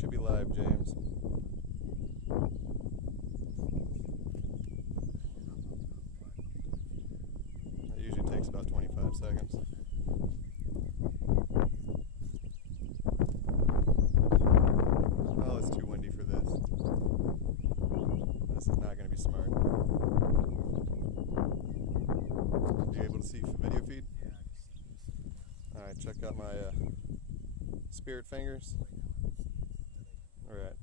should be live, James. It usually takes about 25 seconds. Oh, it's too windy for this. This is not going to be smart. Are you able to see video feed? Yeah, I can see. Alright, check out my spirit fingers. Alright.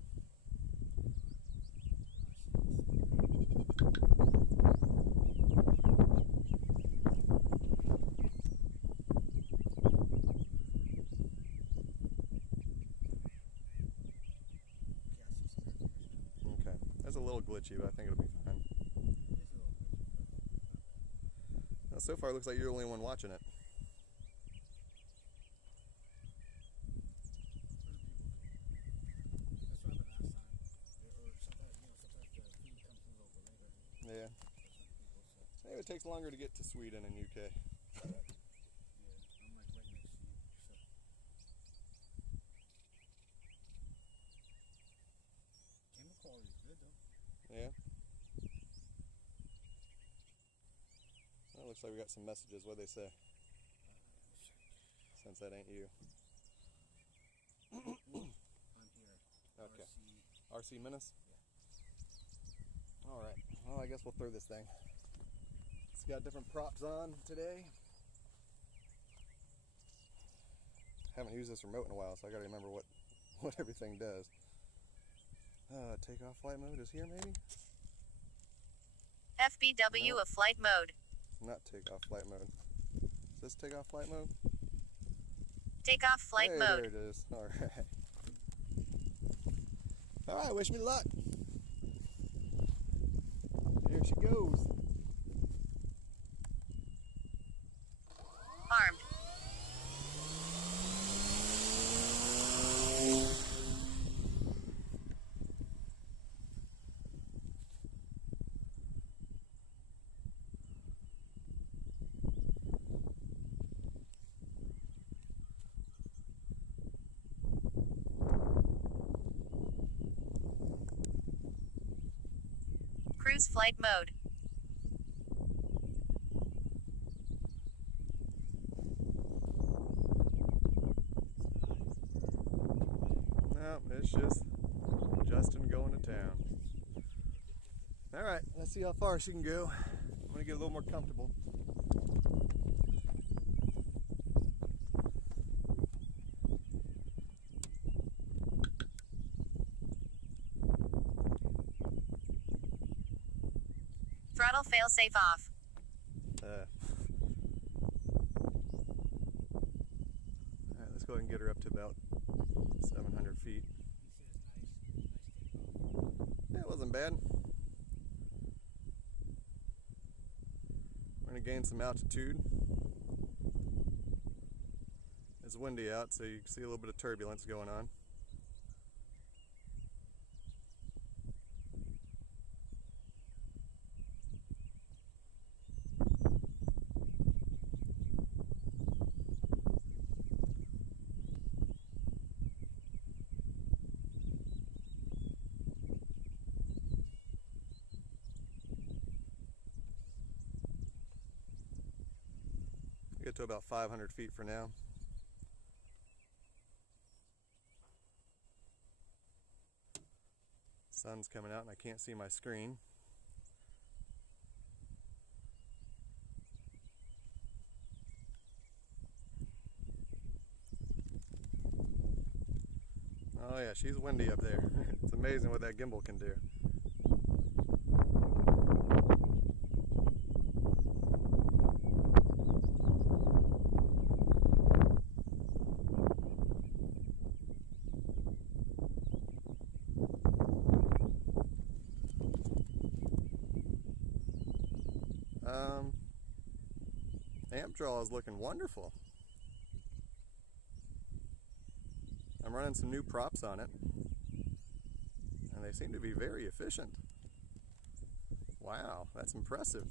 Okay. That's a little glitchy, but I think it'll be fine. Well, so far it looks like you're the only one watching it. Yeah. Maybe it takes longer to get to Sweden and UK. Yeah, I'm like right next to you. So. Camera quality is good though. Yeah. Well, it looks like we got some messages. What'd they say? Since that ain't you. I'm here. Okay. RC. RC Menace? Yeah. Alright. Well, I guess we'll throw this thing. It's got different props on today. Haven't used this remote in a while, so I gotta remember what everything does. Takeoff flight mode is here, maybe? FBW No. of flight mode. Not takeoff flight mode. Is this takeoff flight mode? Takeoff flight Hey, mode. there it is. Alright. Alright, wish me luck. Here she goes. Armed. Cruise flight mode. No, it's just Justin going to town. Alright, let's see how far she can go. I'm going to get a little more comfortable. Throttle failsafe off. Alright, let's go ahead and get her up to about 700 feet. He says nice takeoff. Yeah, it wasn't bad. We're going to gain some altitude. It's windy out, so you can see a little bit of turbulence going on. Get to about 500 feet for now. Sun's coming out and I can't see my screen. Oh yeah, she's windy up there. It's amazing what that gimbal can do. Amp draw is looking wonderful. I'm running some new props on it, and they seem to be very efficient. Wow, that's impressive.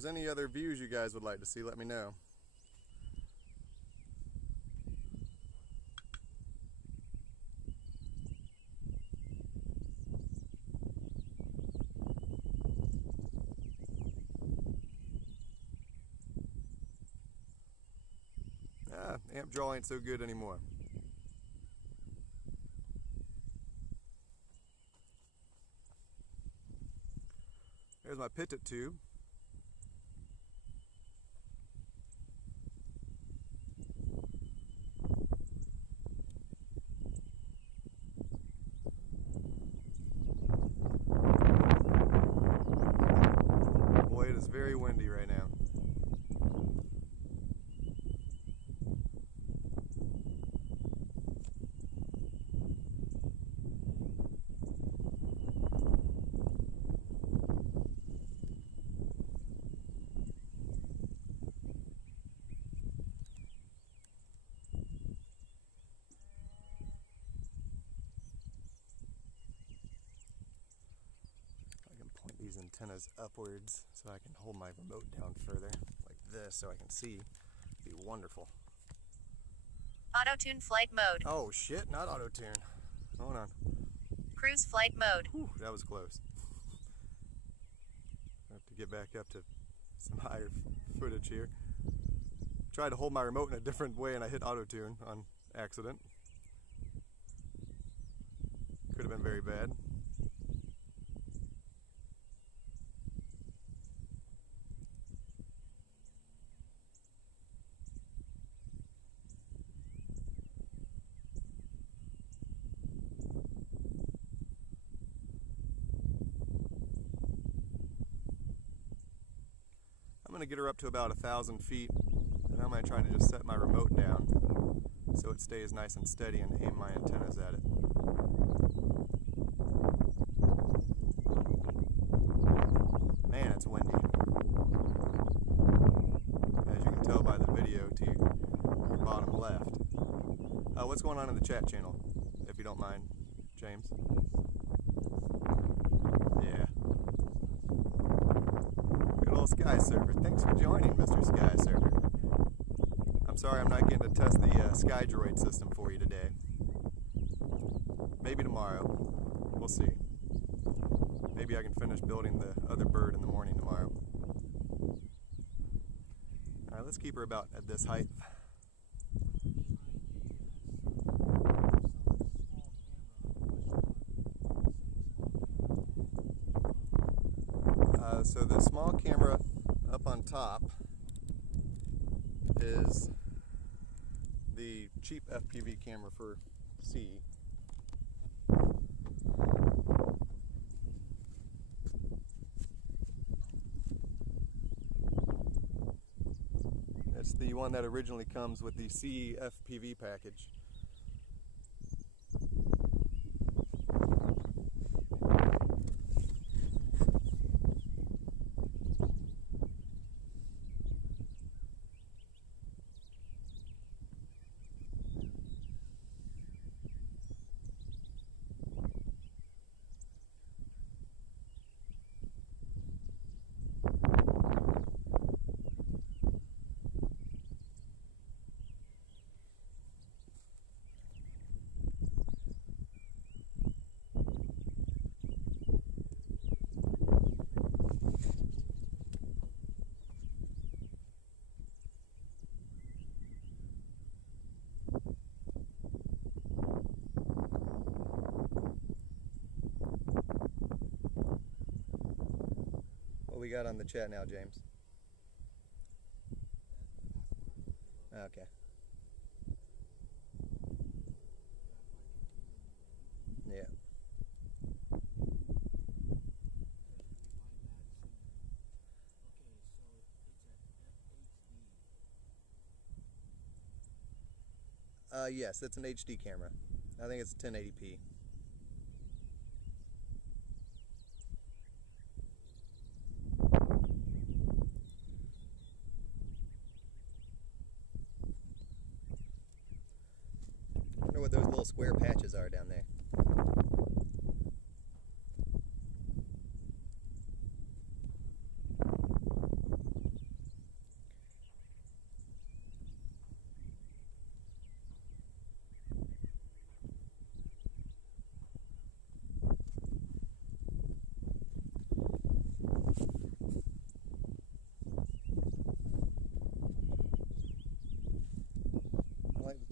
there's any other views you guys would like to see, let me know. Amp draw ain't so good anymore. There's my pitot tube. Boy, it is very windy right now. These antennas upwards so I can hold my remote down further like this so I can see. It'd be wonderful. Auto tune flight mode. Oh shit, not auto tune. Hold on. Cruise flight mode. Whew, that was close. I have to get back up to some higher footage here. Tried to hold my remote in a different way and I hit auto tune on accident. Could have been very bad. I'm going to get her up to about 1,000 feet, and I'm going to try to just set my remote down so it stays nice and steady and aim my antennas at it. Man, it's windy. As you can tell by the video to your bottom left. What's going on in the chat channel, if you don't mind, James? Yeah. Good old Sky Surfer. Thanks for joining, Mr. Sky Surfer. I'm sorry I'm not getting to test the SkyDroid system for you today. Maybe tomorrow. We'll see. Maybe I can finish building the other bird in the morning tomorrow. Alright, let's keep her about at this height. So the small camera up on top is the cheap FPV camera for SiYi. It's the one that originally comes with the SiYi FPV package. What we got on the chat now, James? Okay. Yeah. Yes, it's an HD camera. I think it's 1080p. I wonder what those little square patches are down there.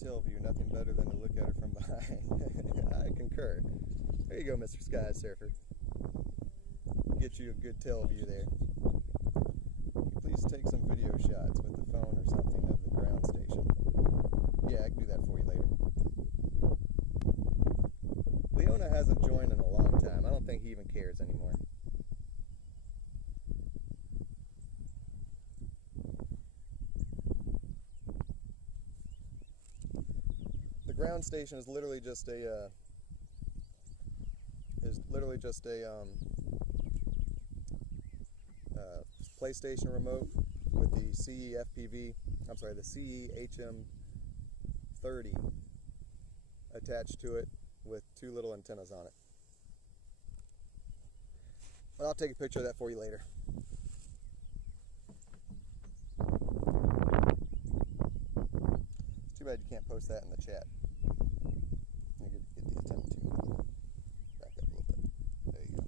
tail view, nothing better than to look at her from behind. I concur. There you go, Mr. Sky Surfer. Get you a good tail view there. Please take some video shots with the phone or something of the ground station. Yeah, I can do that for you later. Leona hasn't joined in a long time. I don't think he even cares anymore. The ground station is literally just a PlayStation remote with the SiYi HM30 attached to it with two little antennas on it. But I'll take a picture of that for you later. It's too bad you can't post that in the chat. Let me get the antenna too. Back up a little bit. There you go.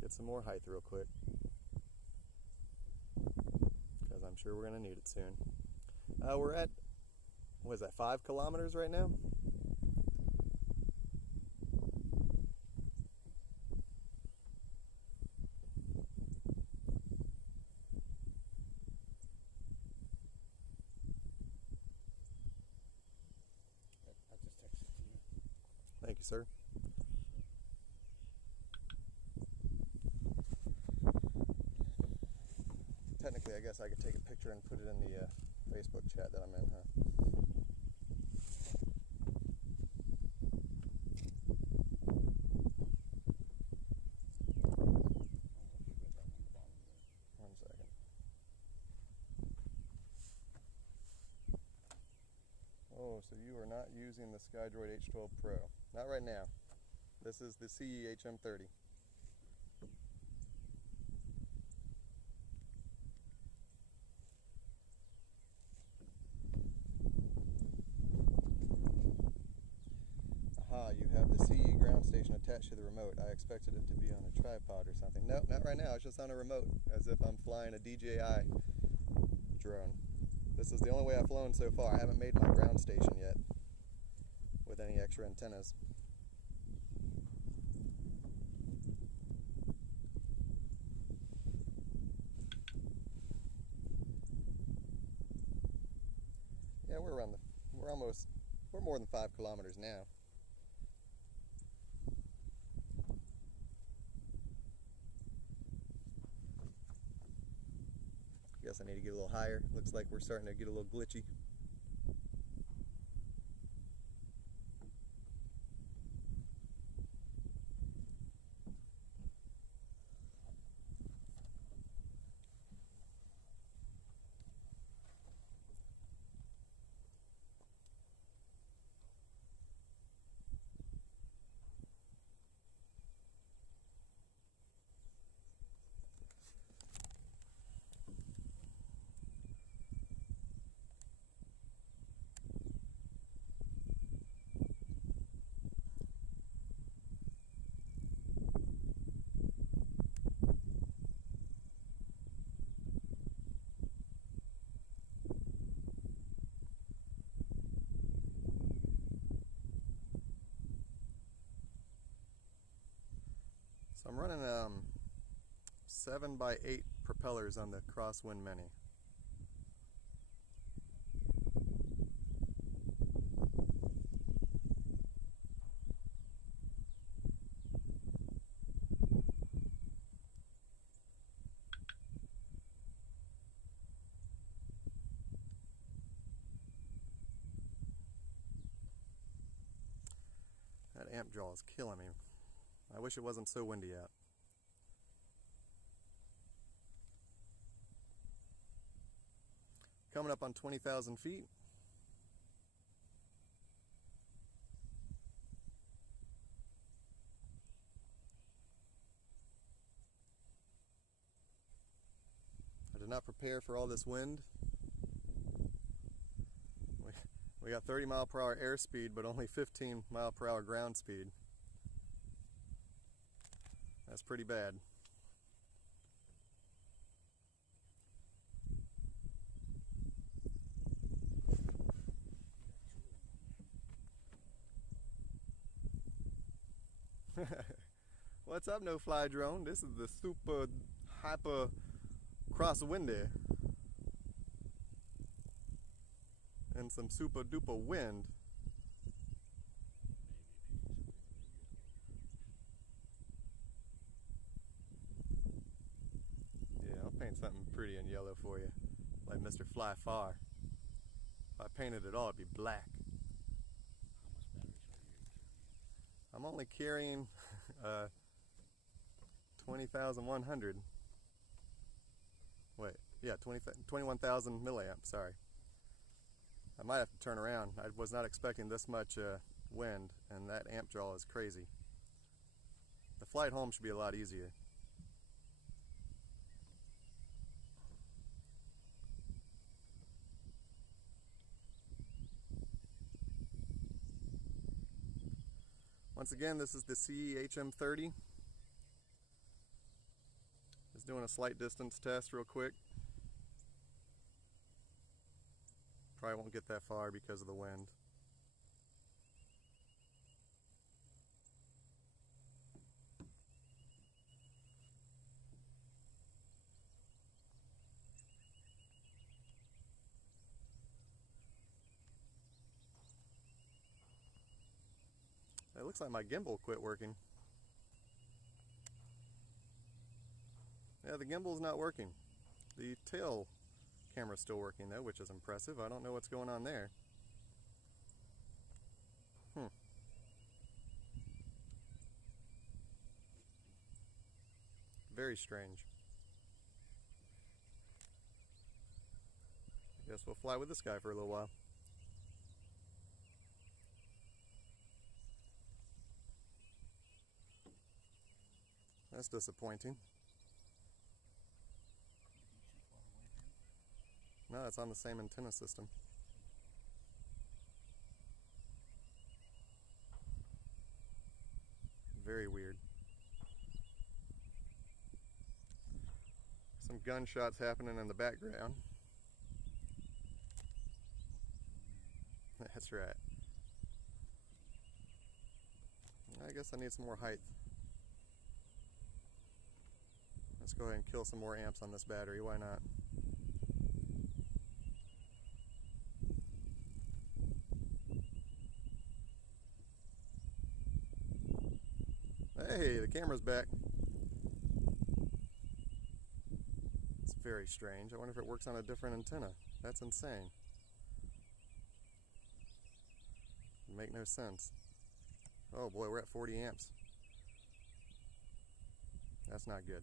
Get some more height real quick, because I'm sure we're going to need it soon. We're at, what is that, 5 kilometers right now? I just texted you. Thank you, sir. Technically, I guess I could take a picture and put it in the Facebook chat that I'm in, huh? One second. Oh, so you are not using the SkyDroid H12 Pro. Not right now. This is the SiYi HM30. You have the SiYi ground station attached to the remote. I expected it to be on a tripod or something. Nope, not right now. It's just on a remote, as if I'm flying a DJI drone. This is the only way I've flown so far. I haven't made my ground station yet with any extra antennas. Yeah, we're more than 5 kilometers now. Guess I need to get a little higher. Looks like we're starting to get a little glitchy. So I'm running 7x8 propellers on the Crosswind Mini. That amp jaw is killing me. I wish it wasn't so windy out. Coming up on 20,000 feet. I did not prepare for all this wind. We got 30 mile per hour airspeed, but only 15 mile per hour ground speed. That's pretty bad. What's up, No Fly Drone? This is the super hyper crosswind and some super duper wind. Yeah, I'll paint something pretty in yellow for you, like Mr. Fly Far. If I painted it all, it'd be black. I'm only carrying 20,100. Wait, yeah, 21,000 milliamps, sorry. I might have to turn around. I was not expecting this much wind, and that amp draw is crazy. The flight home should be a lot easier. Once again, this is the SiYi HM30. Just doing a slight distance test real quick. Probably won't get that far because of the wind. It looks like my gimbal quit working. Yeah, the gimbal's not working. The tail camera's still working though, which is impressive. I don't know what's going on there. Very strange. I guess we'll fly with this guy for a little while. That's disappointing. No, it's on the same antenna system. Very weird. Some gunshots happening in the background. That's right. I guess I need some more height. Let's go ahead and kill some more amps on this battery, why not? Hey, the camera's back. It's very strange. I wonder if it works on a different antenna. That's insane. Make no sense. Oh boy, we're at 40 amps. That's not good.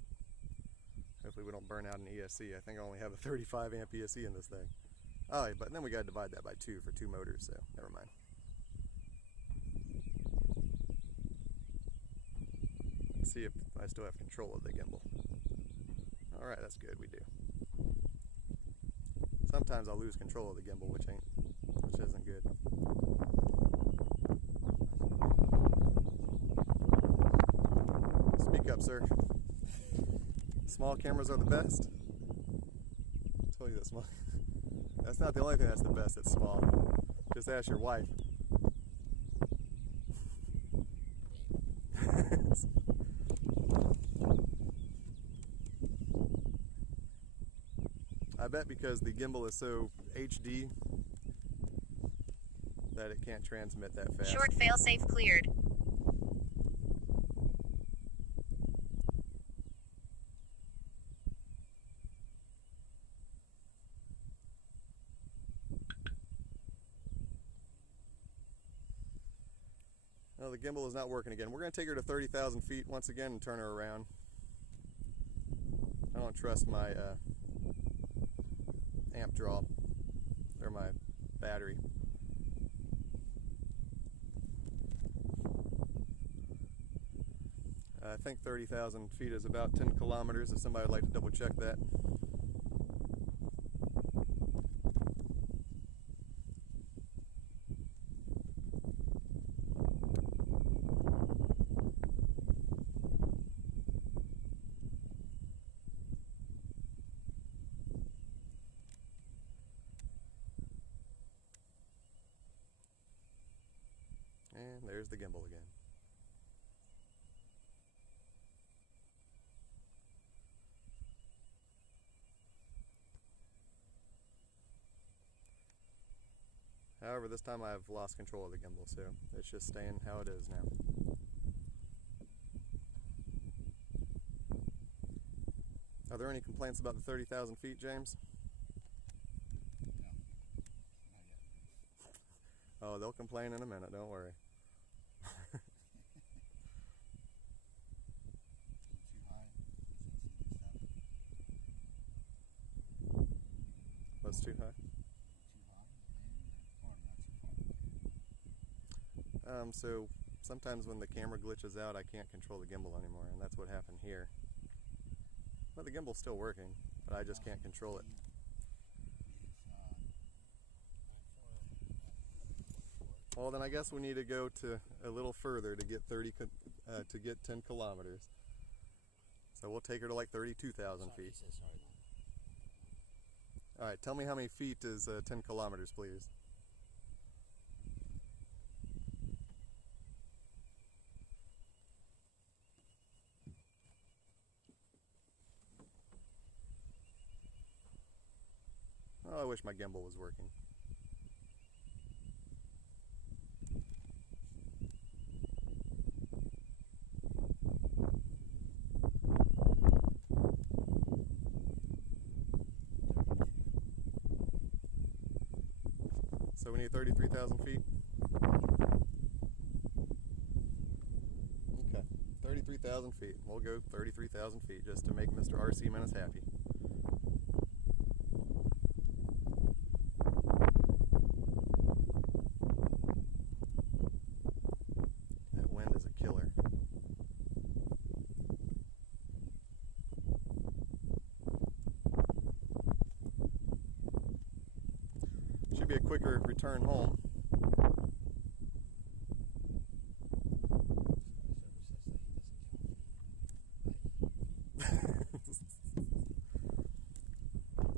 Hopefully we don't burn out an ESC. I think I only have a 35 amp ESC in this thing. Oh, but then we got to divide that by 2 for 2 motors, so never mind. Let's see if I still have control of the gimbal. Alright, that's good, we do. Sometimes I'll lose control of the gimbal, which isn't good. Speak up, sir. Small cameras are the best. I told you that small. That's not the only thing that's the best that's small. Just ask your wife. I bet because the gimbal is so HD that it can't transmit that fast. Short failsafe cleared. No, the gimbal is not working again. We're going to take her to 30,000 feet once again and turn her around. I don't trust my amp draw, or my battery. I think 30,000 feet is about 10 kilometers, if somebody would like to double check that. there's the gimbal again. However, this time I've lost control of the gimbal, so it's just staying how it is now. Are there any complaints about the 30,000 feet, James? No, not yet. Oh, they'll complain in a minute, don't worry. Too high, What's too high? too high, or not too far away. So sometimes when the camera glitches out, I can't control the gimbal anymore, and that's what happened here. Well, the gimbal's still working, but I just can't control it. Well, then I guess we need to go to a little further to get 10 kilometers. So we'll take her to like 32,000 feet. All right, tell me how many feet is 10 kilometers, please. Oh, I wish my gimbal was working. So we need 33,000 feet? Okay, 33,000 feet. We'll go 33,000 feet just to make Mr. RC Menace happy. That wind is a killer. Should be a quicker return home.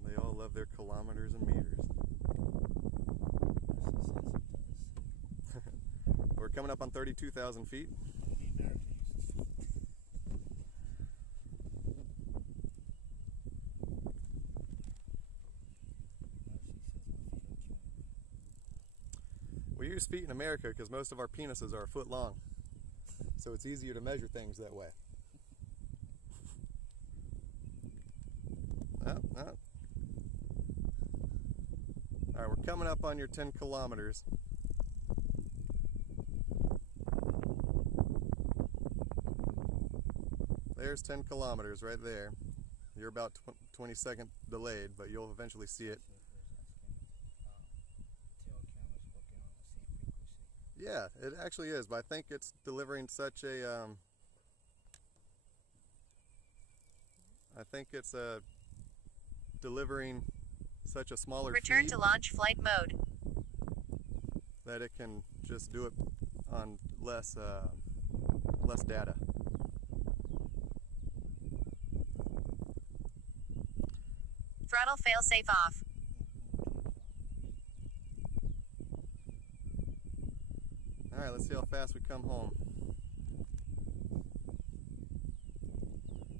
They all love their kilometers and meters. We're coming up on 32,000 feet. We use feet in America because most of our penises are a foot long. So it's easier to measure things that way. Oh, oh. All right, we're coming up on your 10 kilometers. There's 10 kilometers right there. You're about 20 seconds delayed, but you'll eventually see it. Yeah, it actually is, but I think it's delivering such a, delivering such a smaller Return feed to launch flight mode. that it can just do it on less data. Throttle failsafe off. All right, let's see how fast we come home.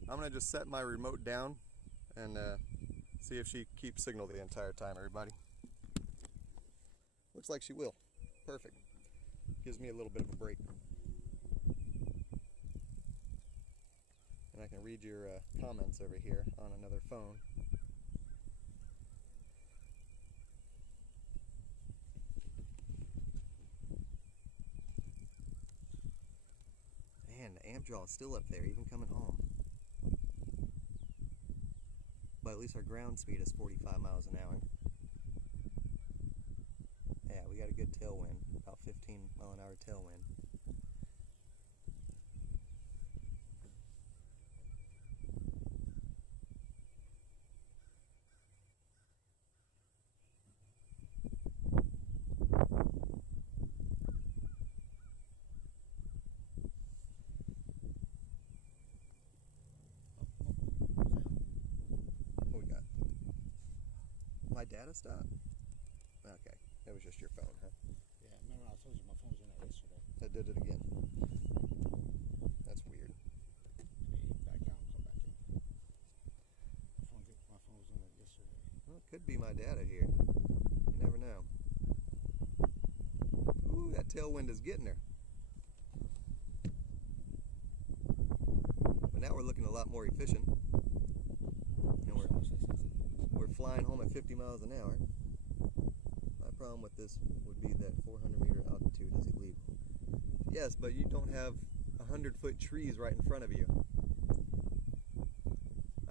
I'm gonna just set my remote down and see if she keeps signal the entire time, everybody. Looks like she will. Perfect. Gives me a little bit of a break. And I can read your comments over here on another phone. Man, the amp jaw is still up there, even coming home. But at least our ground speed is 45 miles an hour. Yeah, we got a good tailwind, about 15 mile an hour tailwind. What we got? My data stopped? Okay, it was just your phone, huh? Yeah, remember I told you my phone was in there yesterday. That did it again. That's weird. Back out, come back in. My phone was on it yesterday. Well, it could be my data here. You never know. Ooh, that tailwind is getting her. But now we're looking a lot more efficient. And we're flying home at 50 miles an hour. My problem with this would be that 400-meter altitude is illegal. Yes, but you don't have 100-foot trees right in front of you.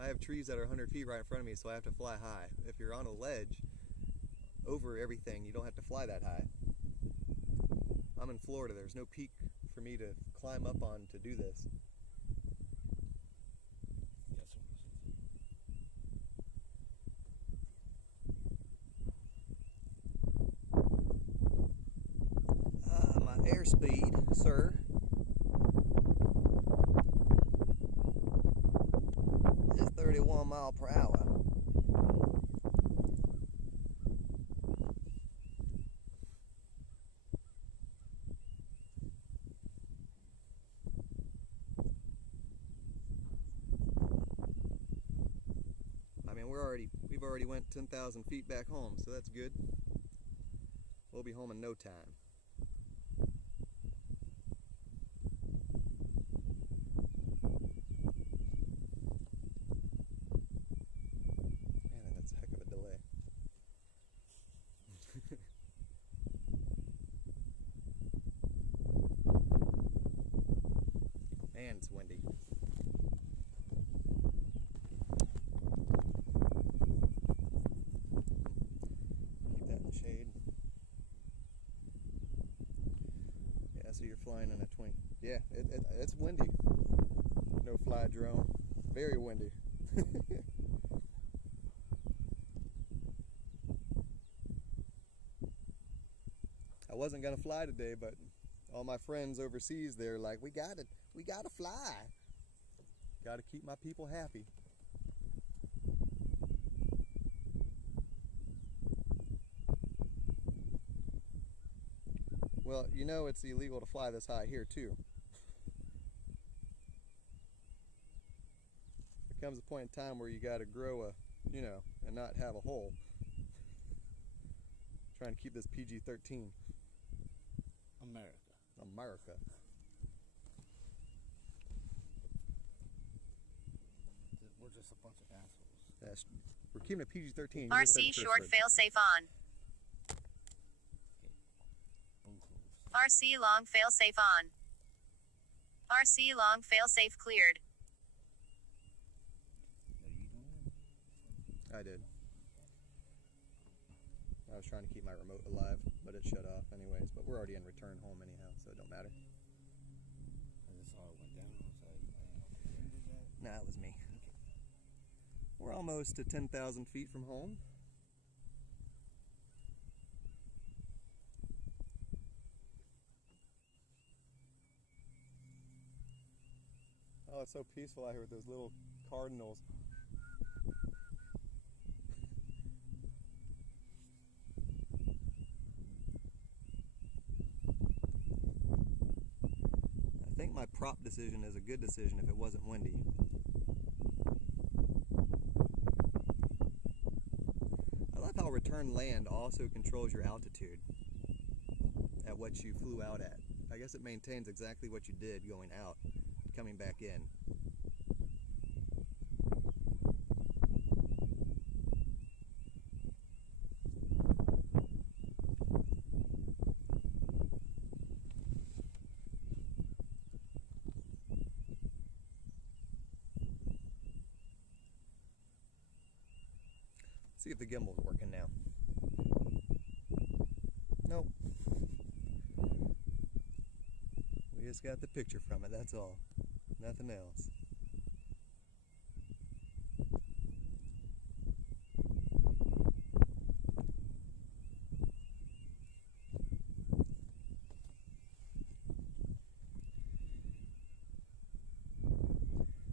I have trees that are 100 feet right in front of me, so I have to fly high. If you're on a ledge over everything, you don't have to fly that high. I'm in Florida. There's no peak for me to climb up on to do this. My airspeed, sir, is 31 miles per hour. I mean, we've already went 10,000 feet back home, so that's good. We'll be home in no time. Man, that's a heck of a delay. Man, it's windy. Keep that in the shade. Yeah, so you're flying in a 20. Yeah, it's windy. No fly drone. Very windy. I wasn't gonna fly today, but all my friends overseas, they're like, we gotta fly. Gotta keep my people happy. Well, you know it's illegal to fly this high here too. There comes a point in time where you gotta grow a, you know, and not have a hole. Trying to keep this PG-13. America. We're just a bunch of assholes. We're keeping it PG-13. RC short failsafe on. RC long failsafe on. RC long failsafe cleared. I did. I was trying to keep my remote alive, but it shut off anyways. But we're already in return home anyhow, so it don't matter. I just saw it went down. I was like, when did that? Nah, it was me. We're almost to 10,000 feet from home. Oh, it's so peaceful out here with those little cardinals. I think my prop decision is a good decision if it wasn't windy. I love how return land also controls your altitude at what you flew out at. I guess it maintains exactly what you did going out, coming back in. See if the gimbal's working now. Nope. We just got the picture from it, that's all. Nothing else.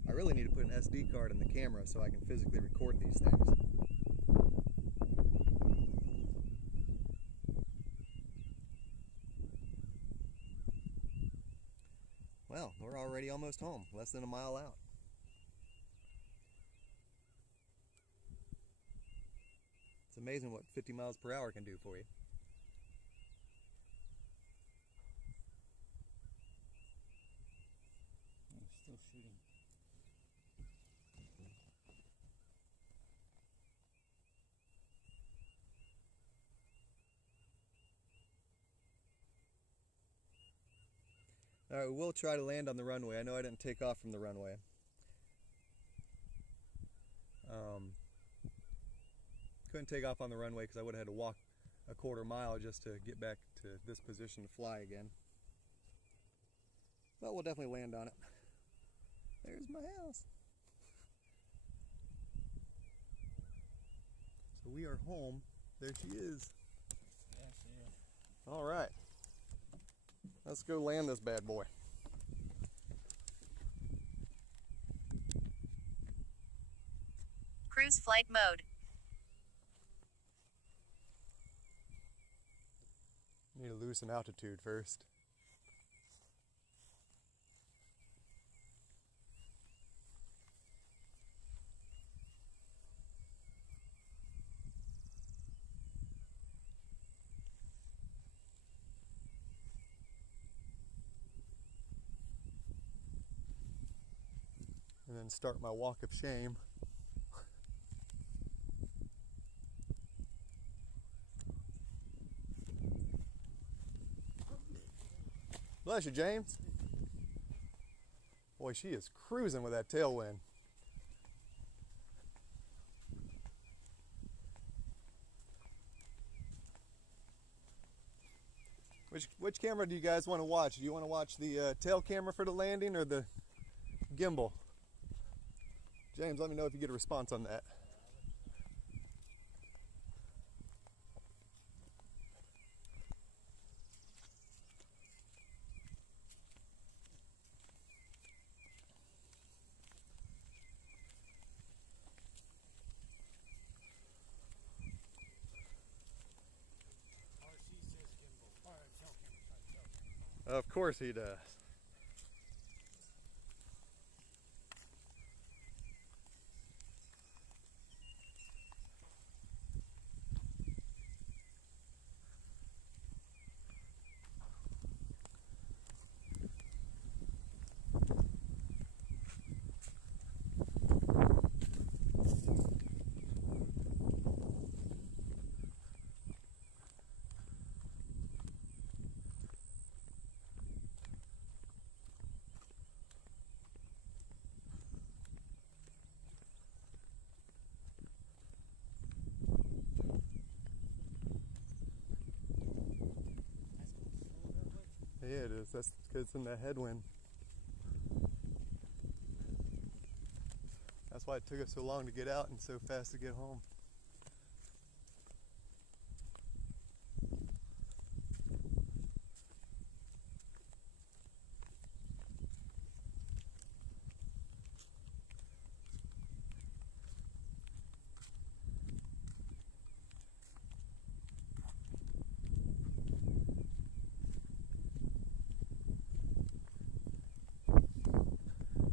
I really need to put an SD card in the camera so I can physically record these things. Wow, we're already almost home, less than a mile out. It's amazing what 50 miles per hour can do for you. I'm still shooting. Alright, we'll try to land on the runway. I know I didn't take off from the runway. Couldn't take off on the runway because I would have had to walk a quarter mile just to get back to this position to fly again. But we'll definitely land on it. There's my house. So we are home. There she is. Yeah, I see her. All right. Let's go land this bad boy. Cruise flight mode. Need to lose some altitude first. And then start my walk of shame. Bless you, James. Boy, she is cruising with that tailwind. Which camera do you guys want to watch? Do you want to watch the tail camera for the landing or the gimbal? James, let me know if you get a response on that. Of course he does. Yeah, it is. That's because it's in the headwind. That's why it took us so long to get out and so fast to get home.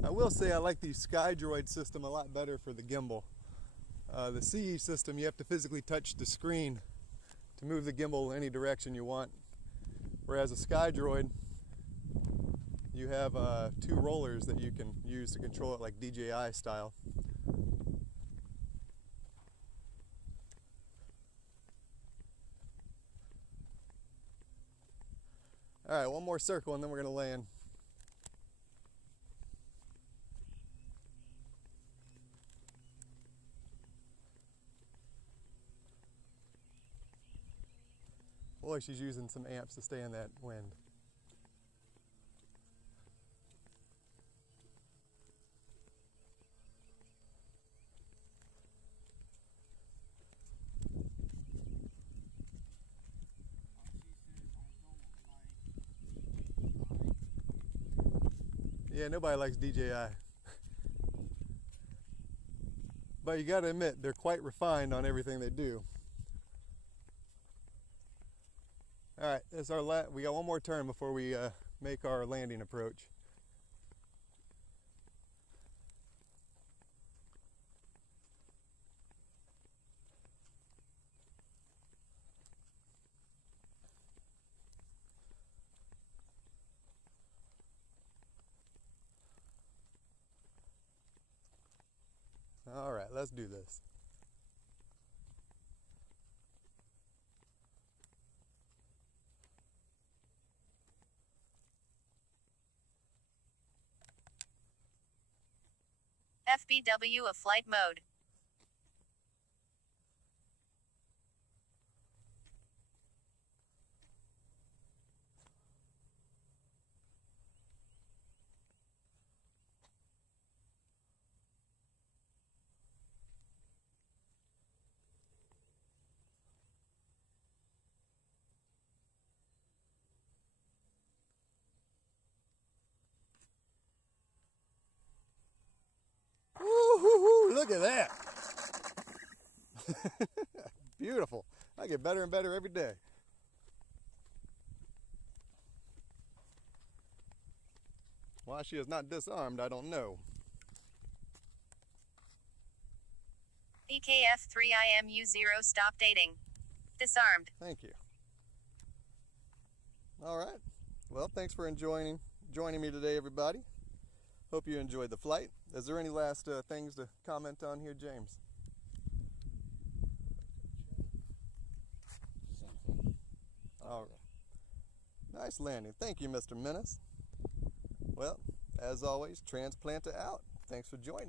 I will say I like the SkyDroid system a lot better for the gimbal. The SiYi system, you have to physically touch the screen to move the gimbal any direction you want. Whereas a SkyDroid, you have 2 rollers that you can use to control it like DJI style. All right, one more circle and then we're gonna land. Boy, she's using some amps to stay in that wind. Yeah, nobody likes DJI. But you gotta admit, they're quite refined on everything they do. All right, that's our we got one more turn before we make our landing approach. right, let's do this. FBW of flight mode. Woo-hoo-hoo, look at that. Beautiful. I get better and better every day. Why she is not disarmed, I don't know. EKF3IMU0 stop dating. Disarmed. Thank you. All right. Well, thanks for joining me today, everybody. Hope you enjoyed the flight. Is there any last things to comment on here, James? All right. Nice landing. Thank you, Mr. Menace. Well, as always, Transplanta out. Thanks for joining.